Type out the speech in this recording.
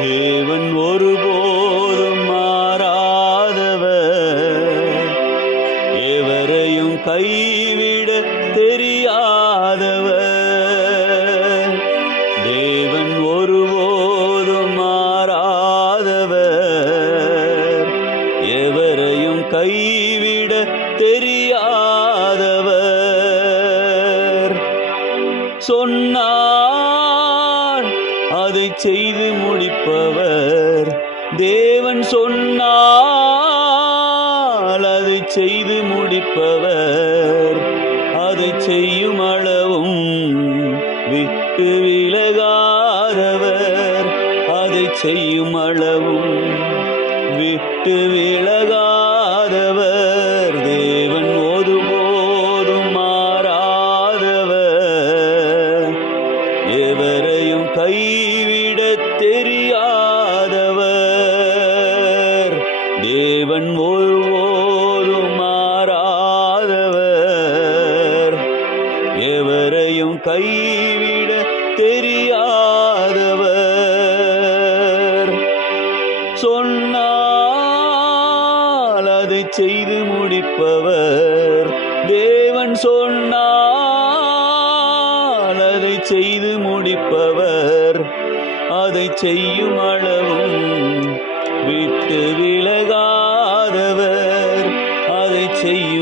தேவன் ஒருபோதும் மாறாதவர், எவரையும் கைவிட தெரியாதவர். தேவன் ஒருபோதும் மாறாதவர், எவரையும் கைவிட தெரியாதவர். சொன்னார் அதை செய்து முடிப்பவர். தேவன் சொன்னால் அதை செய்து முடிப்பவர். அதை செய்யும் அளவும் விட்டு விலகாதவர். அதை செய்யும் அளவும் விட்டு விலகாதவர். தேவன் ஒருபோதும் மாறாதவர், எவரையும் கைவிட தெரியாதவர். தேவன் ஒருபோதும் மாறாதவர், எவரையும் கைவிட தெரியாதவர். சொன்னால் அதை செய்து முடிப்பவர். தேவன் சொன்னால் அதை செய்து முடிப்பவர். அதை செய்யும் அளவும் விட்டு விலகாதவர். அதை செய்யும்